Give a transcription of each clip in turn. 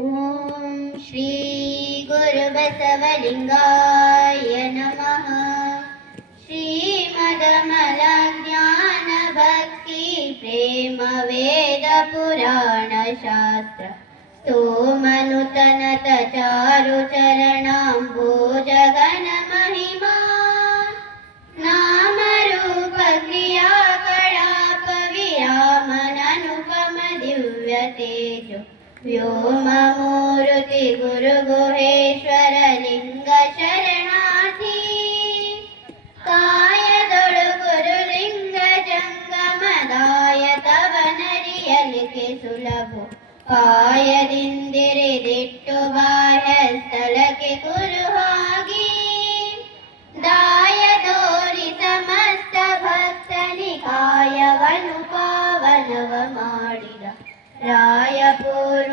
ॐ श्री गुरुबसवलिङ्गाय नमः। श्रीमदमलज्ञानभक्ति प्रेमवेदपुराणशास्त्र स्तोमनुतनत चारुचरणाम्बोजगणमहिमा വ്യോമമൂരുതി ഗുരു ഗുഹേശ്വര ലിംഗ ശരണാർത്ഥി കായതൊടു ഗുരുലിംഗ ജംഗമദായ തവനരിയലിക്ക് സുലഭു. പായದಿಂದಿರಿದಿಟ್ಟು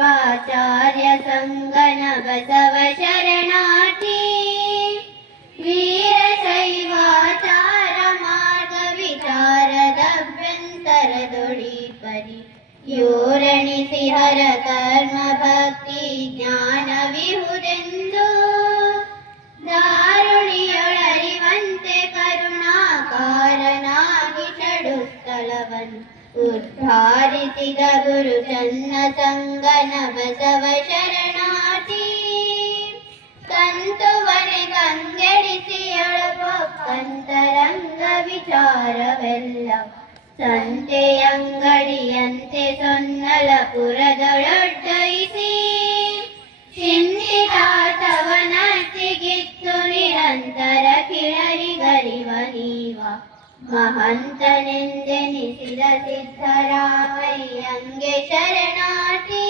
ಪೂರ್ವಾಚಾರ್ಯ ಸಂಗನ ಬಸವ ಶರಣಾರ್ಥಿ. ವೀರಶೈವಾಚಾರ ಮಾರ್ಗ ವಿಚಾರದಭ್ಯಂತರದೊಳಿ ಪರಿ. ಯೋರಣಿಸಿ ಹರ ಕರ್ಮ ಭಕ್ತಿ ಜ್ಞಾನವಿಹುದೆಂದು ದಾರುಣಿಯೊಳರಿವಂತೆ ಉದ್ಧಾರಿಸಿದ ಗುರು ಚನ್ನ ಸಂಗನ ಬಸವ ಶರಣಾರ್ಥಿ ಕಂತುವನೆ ಕಂಗೆಡಿಸಿ ಅಂತರಂಗ ವಿಚಾರವೆಲ್ಲ. ಸಂತೆಯಂಗಡಿಯಂತೆ ಸೊನ್ನಲಪುರದೊಳೊಡ್ಡಯಿಸಿ ಚಿಂತಿತಾತವನತ್ತಿಗಿತ್ತು ನಿರಂತರ ಕಿಳರಿಗರಿವ ನೀವ. ಮಹಂತನೆಂದೆನಿಸಿದ ಸಿದ್ಧರಾಮಯ್ಯಂಗೆ ಶರಣಾರ್ಥಿ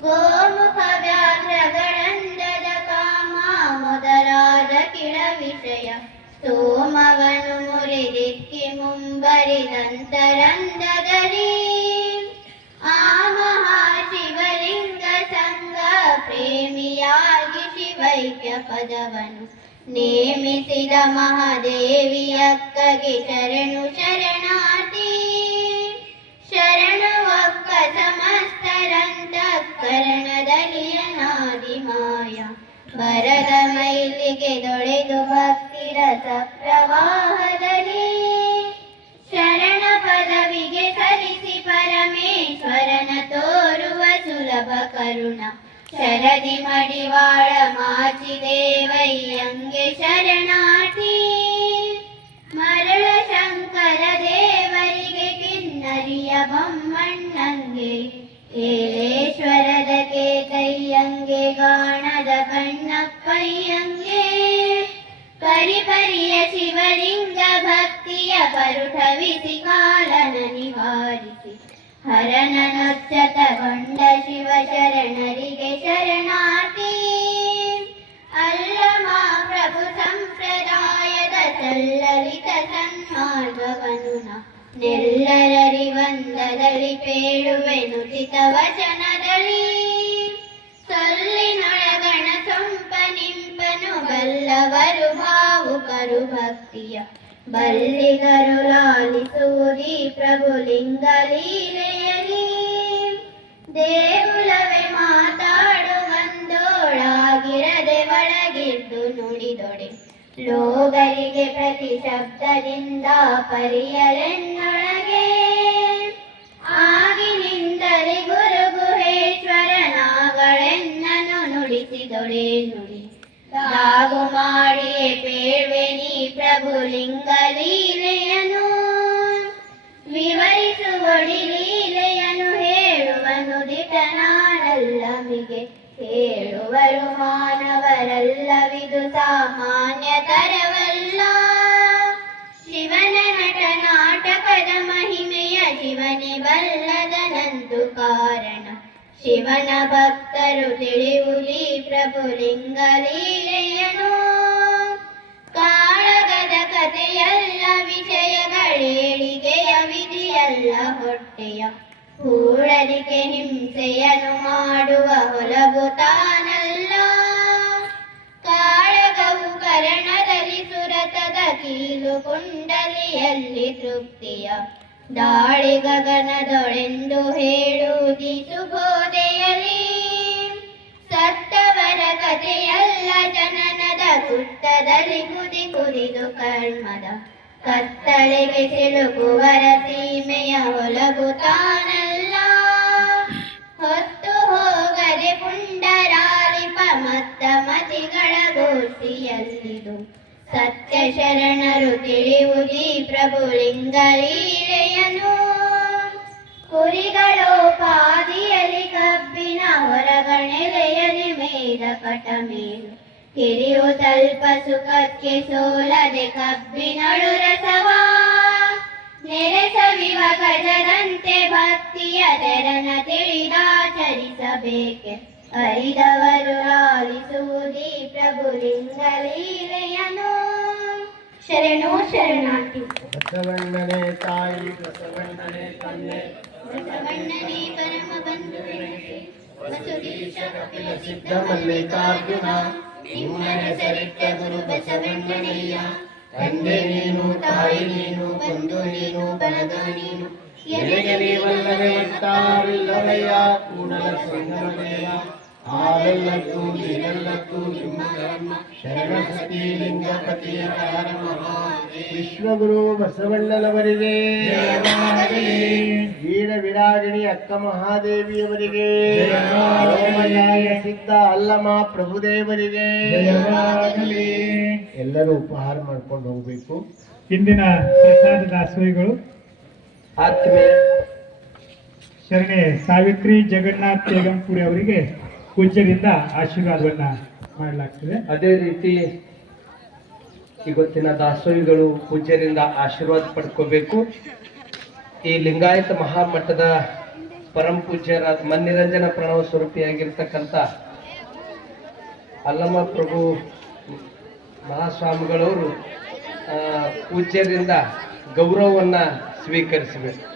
ಗೋಮುಖ ವ್ಯಾಘ್ರಗಳಂದದ ಕಾಮ ಮೊದಲಾದ ಕಿಳ ವಿಷಯ ಸ್ತೋಮವನು ಮುರಿದಿಕ್ಕಿ ಮುಂಬರಿದಂತರಂದದಲ್ಲಿ. ಆ ಮಹಾಶಿವಲಿಂಗ ಸಂಗ ಪ್ರೇಮಿಯಾಗಿ ಶಿವೈಕ್ಯ ಪದವನು. ನೇಮಿಸಿದ ಮಹಾದೇವಿಯಕ್ಕಗೆ ಶರಣು ಶರಣಾರ್ಥಿ ಶರಣು ಸಮಸ್ತರಂತ ಮಾಯ ಬರದ ಮೈಲಿಗೆ ದೊಳೆದು ಭಕ್ತಿರ ಪ್ರವಾಹದಲ್ಲಿ. ಶರಣ ಪದವಿಗೆ ಸಲ್ಲಿಸಿ ಪರಮೇಶ್ವರನ ತೋರುವ ಸುಲಭ ಕರುಣ. ಶರದಿ ಮಡಿವಾಳ ಮಾಚಿದೇವಯ್ಯಂಗೆ ಶರಣಾತಿ ಮರಳ ಶಂಕರ ದೇವರಿಗೆ ಕಿನ್ನರಿಯ ಬೊಮ್ಮಣ್ಣಂಗೆ ಏಲೇಶ್ವರದ ಕೇತಯ್ಯಂಗೆ ಗಾಣದ ಕಣ್ಣಪ್ಪಯ್ಯಂಗೆ. ಪರಿಪರಿಯ ಶಿವಲಿಂಗ ಭಕ್ತಿಯ ಪರುಠವಿಸಿ ಕಾಲನ ನಿವಾರಿಸಿ ಹರನನೊಚ್ಚತಗೊಂಡ ಶಿವ ಭಕ್ತಿಯ ಬಲ್ಲಿಗರು ಲಾಲಿಸುವುದಿ ಪ್ರಭು ಲಿಂಗಲೀಲೆಯಲಿ. ದೇಗುಲವೇ ಮಾತಾಡುವಂದೋಳಾಗಿರದೆ ಒಳಗಿದ್ದು ನುಡಿದೊಡೆ. ಲೋಗರಿಗೆ ಪ್ರತಿ ಶಬ್ದದಿಂದ ಪರಿಯಲೆನ್ನೊಳಗೆ ಆಗಿನಿಂದಲೇ ಗುರು ಗುಹೇಶ್ವರನಾಗಳೆನ್ನನು ನುಡಿಸಿದೊಡೆ ನುಡಿ. ನೀ ಪ್ರಭು ಲಿಂಗ ಲೀಲೆಯನು ವಿವರಿಸುವಡಿ ಲೀಲೆಯನು ಹೇಳುವನು ದಿಟನಾಡಲ್ಲಮಿಗೆ ಹೇಳುವರು ಮಾನವರಲ್ಲವಿದು ಸಾಮಾನ್ಯ ತರವಲ್ಲ. ಶಿವನ ನಟ ನಾಟಕದ ಮಹಿಮೆಯ ಶಿವನೇ ಬಲ್ಲದನಂದು ಕಾರಣ. ಶಿವನ ಭಕ್ತರು ತಿಳಿಯುಲಿ ಪ್ರಭು ಲಿಂಗ ಲೀಲೆಯನು ಕಾಳಗದ ಕಥೆಯಲ್ಲ, ವಿಷಯಗಳೇಳಿಗೆಯ ವಿಧಿಯಲ್ಲ, ಹೊಟ್ಟೆಯ ಕೂಡಲಿಕೆ ಹಿಂಸೆಯನ್ನು ಮಾಡುವ ಹೊಲಗು ತಾನಲ್ಲ. ಕಾಳಗವು ಕರಣದಲ್ಲಿ ಸುರತದ ಕೀಲು ಕುಂಡಲಿಯಲ್ಲಿ ತೃಪ್ತಿಯ ದಾಳಿ ಗಗನದೊಳೆಂದು ಹೇಳುವುದಿತು ಬೋಧೆಯಲ್ಲಿ ಸತ್ತವರ ಕಥೆಯಲ್ಲ ಜನನದ ಗುಟ್ಟದಲ್ಲಿ ಕುದಿ ಕುದಿದು ಕರ್ಮದ ಕತ್ತಲೆಗೆ ಸಿಲುಕುವರ ಸೀಮೆಯ ಒಲಗು ತಾನಲ್ಲ. ಹೊತ್ತು ಹೋಗದೆ ಪುಂಡರಾಲಿಪ ಮತ್ತ ಮತಿಗಳ ಗೋಷ್ಠಿಯಲ್ಲಿದು ಸತ್ಯ ಶರಣರು ತಿಳಿಯುವುದಿ ಪ್ರಭುಲಿಂಗಲೀ. ಮೇಲು ಕಿರಿಯು ತಲ್ಪ ಸುಖಕ್ಕೆ ಸೋಲದೆ ಕಬ್ಬಿನಳು ರಸವಾ. ನೆರೆಸವಿವ ಗಜದಂತೆ ಭಕ್ತಿಯ ತೆರನ ತಿಳಿದಾಚರಿಸಬೇಕೆ ಅರಿದವರು ಆಲಿಸುವುದಿ ಪ್ರಭು ಲಿಂಗಲೀಲೆಯನು ಶರಣು ಶರಣಾರ್ಥಿ. ಬಸವಣ್ಣನೇ ತಾಯಿ ಬಸವಣ್ಣನೇ ತಂದೆ. ಬಸವಣ್ಣನೇ ಪರಮ ಸಿದ್ಧ ಸಿದ್ಧ ಮಲ್ಲಿಕಾರ್ಜುನ ನಿಮ್ಮನ ಸರಿತ ಗುರು ಬಸವಣ್ಣನಯ್ಯ ತಂದೆ ನೀನು ತಾಯಿ ನೀನು ಬಂಧು ನೀನು ಬಲದ ನೀನು ಎಲೆಗೆ ನೀವಲ್ಲದೆ ಮತ್ತಾರಿಲ್ಲವಯ್ಯ ಕೂಡಲ ಸಂಗಮದೇವ ಹಾಲೆಲ್ಲಕ್ಕೂ ನೀರೆಲ್ಲಕ್ಕೂ ನಿಮ್ಮ ಧರ್ಮ ಶರಣಸತಿ ಲಿಂಗಪತಿಯ ಕಾರಣ ವಿಶ್ವಗುರು ಬಸವಣ್ಣನವರಿಗೆ. ವೀರ ವಿರಾಗಿಣಿ ಅಕ್ಕ ಮಹಾದೇವಿಯವರಿಗೆ. ಸಿದ್ಧ ಅಲ್ಲಮ ಪ್ರಭುದೇವರಿಗೆ. ಎಲ್ಲರೂ ಉಪಹಾರ ಮಾಡ್ಕೊಂಡು ಹೋಗ್ಬೇಕು. ಇಂದಿನ ಪ್ರಸಾದ ದಾಸೋಹಿಗಳು ಆತ್ಮೀಯ. ಶರಣೆ ಸಾವಿತ್ರಿ ಜಗನ್ನಾಥ್ ತೇಗಂಪುರಿ ಅವರಿಗೆ ಪೂಜ್ಯರಿಂದ ಆಶೀರ್ವಾದವನ್ನ ಮಾಡಲಾಗ್ತದೆ. ಅದೇ ರೀತಿ ಇವತ್ತಿನ ದಾಸೋಹಿಗಳು ಪೂಜ್ಯರಿಂದ ಆಶೀರ್ವಾದ ಪಡ್ಕೋಬೇಕು. ಈ ಲಿಂಗಾಯತ ಮಹಾಮಠದ ಪರಂ ಪೂಜ್ಯರಾದ ಮನ್ನಿರಂಜನ ಪ್ರಣವ ಸ್ವರೂಪಿಯಾಗಿರ್ತಕ್ಕಂಥ ಅಲ್ಲಮ ಪ್ರಭು ಮಹಾಸ್ವಾಮಿಗಳವರು ಪೂಜ್ಯರಿಂದ ಗೌರವವನ್ನು ಸ್ವೀಕರಿಸಬೇಕು.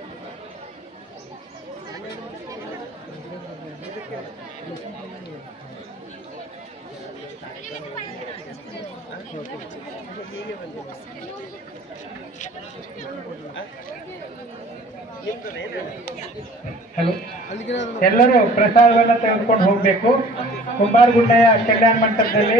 Hello. ಎಲ್ಲರೂ ಪ್ರಸಾದವನ್ನ ತೆಗೆದುಕೊಂಡು ಹೋಗ್ಬೇಕು. ಕುಂಬಾರಗುಂಡೆಯ ಕಲ್ಯಾಣ ಮಂಟಪದಲ್ಲಿ